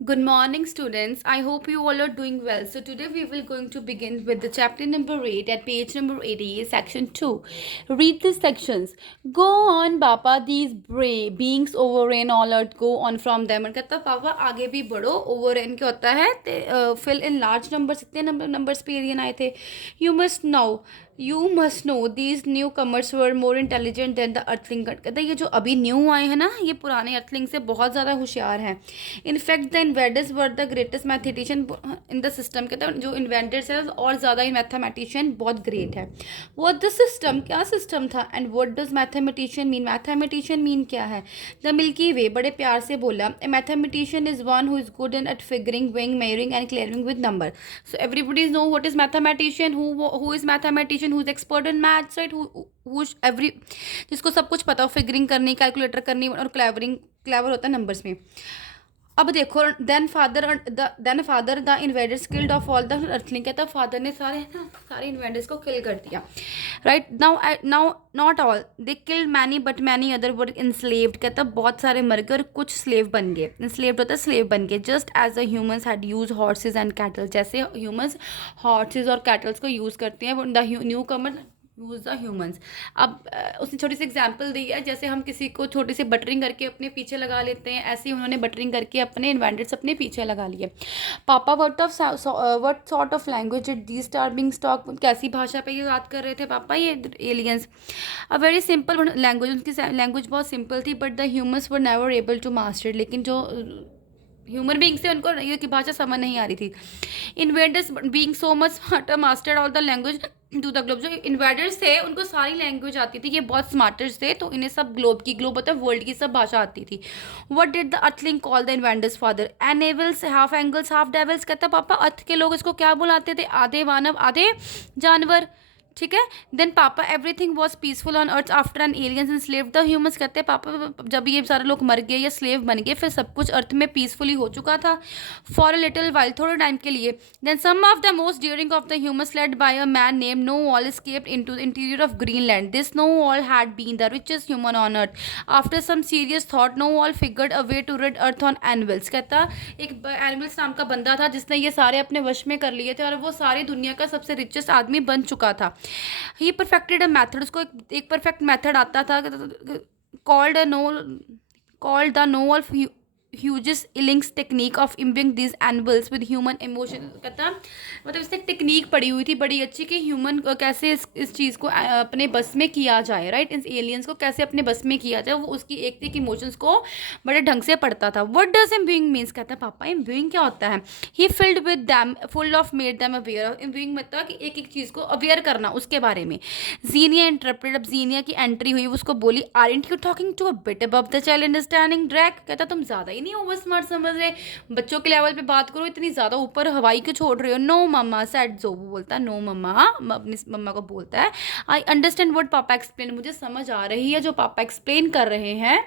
Good morning, students. I hope you all are doing well. So today we will going to begin with the chapter number 8 at page number 80, section 2. Read these sections. Go on, Papa. These beings overran all earth. Go on from them. और कहता पापा आगे भी बढ़ो. Overran क्या होता है? Fill in large numbers. कितने numbers पे एलियन आए थे? You must know these newcomers were more intelligent than the earthling. कहता है ये जो अभी न्यू आए हैं ना, ये पुराने earthling से बहुत ज़्यादा होशियार हैं. In fact the inventors were the greatest mathematician in the system. कहते हैं जो इन्वेंटर्स है और ज़्यादा मैथमेटिशियन बहुत ग्रेट है. वो द सिस्टम क्या सिस्टम था. And what does mathematician mean. Mathematician mean क्या है. The Milky Way. बड़े प्यार से बोला. A mathematician is one who is good in at figuring weighing measuring and clearing with number. So everybody is know what is mathematician. Who is mathematician who is expert in maths right. Every जिसको सब कुछ पता हो figuring करनी calculator करनी और clever होता है नंबर्स में. अब देखो then father the invaders killed off all the earthling. कहता फादर ने सारे इन्वेडर्स को किल कर दिया. Right now not all they killed many but many other were enslaved. कहता बहुत सारे मर गए और कुछ स्लेव बन गए. इंस्लेव्ड होता है स्लेव बन गए. Just as the humans had use horses and cattle. जैसे ह्यूमंस हॉर्सेज और कैटल्स को यूज़ करते हैं the newcomer use the humans. अब उसने छोटी सी एग्जाम्पल दी है. जैसे हम किसी को छोटी सी बटरिंग करके अपने पीछे लगा लेते हैं, ऐसे ही उन्होंने बटरिंग करके अपने इन्वेंटर्स अपने पीछे लगा लिए. पापा what sort of language did they start being talk. कैसी भाषा पे ये बात कर रहे थे पापा ये aliens. A very simple language. उनकी लैंग्वेज बहुत सिंपल थी but the humans were never able to master. लेकिन जो ह्यूमन बींग से उनको ये की भाषा समझ नहीं आ रही थी. Invaders being so much smarter mastered all the language to the globe. जो इन्वेडर्स थे उनको सारी लैंग्वेज आती थी. ये बहुत स्मार्टर्स थे तो इन्हें सब ग्लोब होता है वर्ल्ड की सब भाषा आती थी. What did the earthling call the invaders father. Anevils half angels half devils. कहता पापा अर्थ के लोग इसको क्या बुलाते थे. आधे मानव आधे जानवर. ठीक है. देन पापा everything was peaceful on earth after an aliens enslaved the humans. कहते हैं पापा जब ये सारे लोग मर गए या स्लेव बन गए फिर सब कुछ अर्थ में पीसफुली हो चुका था फॉर अ लिटिल वाइल थोड़े टाइम के लिए. Then some of the most daring of the humans led by a man name Nowall escaped into the interior of Greenland. This Nowall had been the richest human on earth. After some serious thought Nowall figured a way to rid earth on animals. कहता एक animals नाम का बंदा था जिसने ये सारे अपने वश में कर लिए थे और वो सारी दुनिया का सबसे रिचेस्ट आदमी बन चुका था. He perfected a method. उसको एक परफेक्ट मैथड आता था called the no of Hughes Illings technique of imbuing this animals with human emotion. कहता मतलब इसने टेक्निक पढ़ी हुई थी बड़ी अच्छी कि ह्यूमन को कैसे इस चीज़ को अपने बस में किया जाए. राइट. इन एलियंस को कैसे अपने बस में किया जाए वो उसकी एक थी कि इमोशंस को बड़े ढंग से पढ़ता था. What does imbuing means. कहता है पापा इम्बिंग क्या होता है. He filled with them full of made them aware. Imbuing मतलब कि एक एक चीज़ को अवेयर करना उसके बारे में. Genia interpret. अब जीनिया की एंट्री हुई. उसको बोली aren't you talking to a bit above the child understanding drag. कहता तुम ज़्यादा ही नहीं ओवर स्मार्ट समझ रहे. बच्चों के लेवल पे बात करो. इतनी ज़्यादा ऊपर हवाई क्यों छोड़ रहे हो. नो मम्मा सेड जो. वो बोलता है नो मम्मा. अपनी मम्मा को बोलता है आई अंडरस्टैंड व्हाट पापा एक्सप्लेन. मुझे समझ आ रही है जो पापा एक्सप्लेन कर रहे हैं.